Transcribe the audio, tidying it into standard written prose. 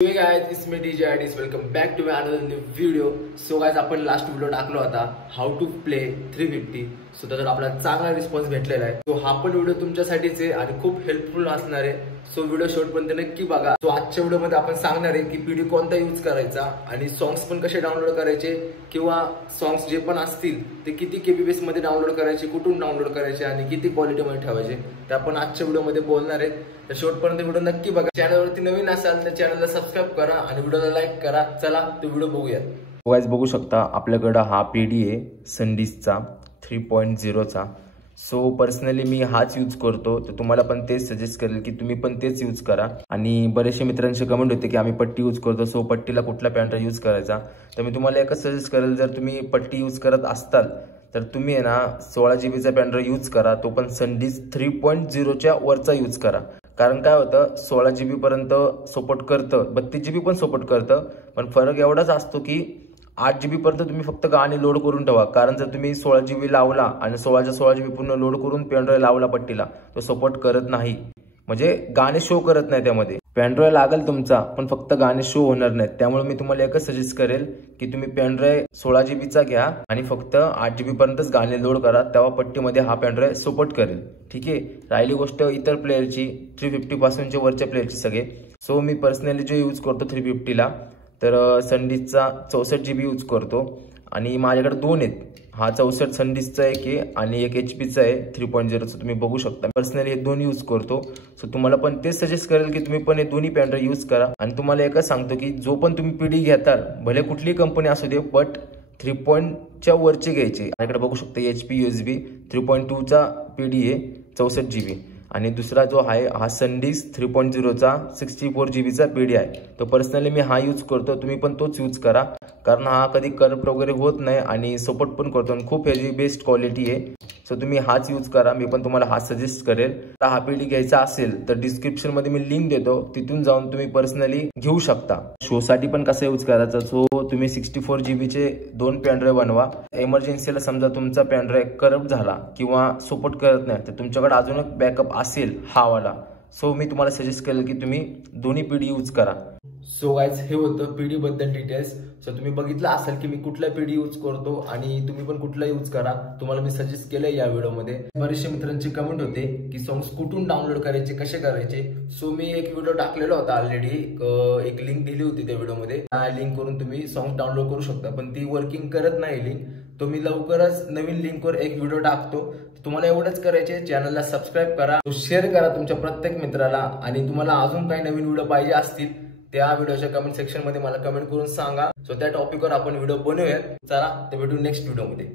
Hey guys, it's me DJ Adis. Welcome back to my another new video. So guys, आपण last video टाकला होता how to play 350. So त्याच्यावर आपल्याला चांगला response भेटलेला आहे. सो हा पण व्हिडिओ तुमच्यासाठीच आहे आणि खूप हेल्पफुल असणार आहे. सो व्हिडिओ शेवटपर्यंत नक्की बघा. सो आजच्या व्हिडिओमध्ये आपण सांगणार आहे की पीडी कोणता यूज करायचा आणि सॉंग्स पण कसे डाउनलोड करायचे किंवा सॉंग्स जे पण असतील ते किती केबीबीएस मध्ये डाउनलोड करायचे, कुठून डाउनलोड करायचे आणि किती क्वालिटी मध्ये ठेवायचे ते आपण आजच्या व्हिडिओमध्ये बोलणार आहेत. तर शेवटपर्यंत व्हिडिओ नक्की बघा. चॅनलवरती नवीन असाल तर चॅनलला सबस्क्राईब करा आणि व्हिडिओला लाईक करा. चला तो व्हिडिओ बघूया. गाइस बघू शकता आपल्याकडे हा पीडी आहे संडिसचा 3.0चा. सो पर्सनली मी हाच यूज करतो, तर तुम्हाला पण तेच सजेस्ट करेल की तुम्ही पण तेच यूज करा. आणि बरेचसे मित्रांचे कमेंट होते की आम्ही पट्टी यूज करतो, सो पट्टीला कुठला पॅन्ट्रा यूज करायचा. तर मी तुम्हाला एकच सजेस्ट करेल, जर तुम्ही पट्टी यूज करत असताल तर तुम्ही आहे ना 16 जीबीचा पॅन्ट्रा यूज करा, तो पण संडिस 3.0च्या वरचा यूज करा. कारण काय होतं 16 जीबी पर्यंत सपोर्ट करतं, 32 जीबी पण सपोर्ट करतं, पण फरक एवढाच असतो की 8 जीबी पर्यंत तुम्ही फक्त गाणे लोड करून ठेवा. कारण जर तुम्ही 16 जीबी लावला आणि 16 जीबी पूर्ण लोड करून पेनड्राईव्ह लावला पट्टीला, तो सपोर्ट करत नाही, म्हणजे गाणे शो करत नाही त्यामध्ये. पेनड्राईव्ह लागेल तुमचा पण फक्त गाणे शो होणार नाहीत. त्यामुळे मी तुम्हाला एकच सजेस्ट करेल की तुम्ही पेनड्राईव्ह 16 जीबीचा घ्या आणि फक्त 8 जीबी पर्यंतच गाणे लोड करा, तेव्हा पट्टीमध्ये हा पेनड्राईव्ह सपोर्ट करेल. ठीक आहे. राहिली गोष्ट इतर प्लेयरची, 350 पासूनचे वरच्या प्लेयरची सगळे. सो मी पर्सनली जो यूज करतो 350ला, तर संडिसचा 64 जीबी यूज करतो आणि माझ्याकडे दोन आहेत. हा 64 संडिसचा एक आहे आणि एक एचपीचा आहे 3.0चा. तुम्ही बघू शकता. पर्सनली हे दोन यूज करतो. सो तुम्हाला पण तेच सजेस्ट करेल की तुम्ही पण हे दोन्ही पॅन्ट्रा यूज करा. आणि तुम्हाला एकच सांगतो की जो पण तुम्ही पीडी घेताल, भले कुठली कंपनी असू दे, बट 3.च्या वरची घ्यायची. माझ्याकडे बघू शकता HP USB 3.2चा पीडी आहे 64 जीबी. आणि दुसरा जो आहे हा संडिस 3.0चा 64 जीबीचा पीडी आहे. तो पर्सनली मी हा यूज करतो, तुम्ही पण तोच यूज करा. कारण हा कधी करप्ट वगैरे होत नाही आणि सपोर्ट पण करतो आणि खूप ह्याची बेस्ट क्वालिटी आहे. सो तुम्ही हाच यूज करा. मी पण तुम्हाला हा सजेस्ट करेल. तर हा पीडी घ्यायचा असेल तर डिस्क्रिप्शन मध्ये मी लिंक देतो, तिथून जाऊन तुम्ही पर्सनली घेऊ शकता. शो साठी पण कसं यूज करायचा, सो तुम्ही 64 जीबीचे दोन पेनड्राईव्ह बनवा. इमर्जन्सीला समजा तुमचा पेनड्राईव्ह करप्ट झाला किंवा सपोर्ट करत नाही, तर तुमच्याकडे अजून एक बॅकअप असेल हा वाला. सो मी तुम्हाला सजेस्ट करेल की तुम्ही दोन्ही पीडी यूज करा. सो गाइज हे होतं पीडी बद्दल डिटेल्स. सो तुम्ही बघितलं असेल की मी कुठला पीडी यूज करतो आणि तुम्ही पण कुठला यूज करा. तुम्हाला मी सजेस्ट केलंय या व्हिडिओमध्ये. बरेचशे मित्रांचे कमेंट होते की सॉंग्स कुठून डाउनलोड करायचे, कसे करायचे. सो मी एक व्हिडिओ टाकलेला होता ऑलरेडी, एक लिंक दिली होती त्या व्हिडिओमध्ये. त्या लिंक वरून तुम्ही सॉंग्स डाउनलोड करू शकता, पण ती वर्किंग करत नाही लिंक. तो मी लवकरच नवीन लिंकवर एक व्हिडिओ टाकतो. तुम्हाला एवढंच करायचे, चॅनलला सबस्क्राईब करा, शेअर करा तुमच्या प्रत्येक मित्राला. आणि तुम्हाला अजून काही नवीन व्हिडिओ पाहिजे असतील त्या व्हिडिओच्या कमेंट सेक्शन मध्ये मला कमेंट करून सांगा. सो त्या टॉपिकवर आपण व्हिडिओ बनवूयात. चला तर भेटू नेक्स्ट व्हिडिओमध्ये.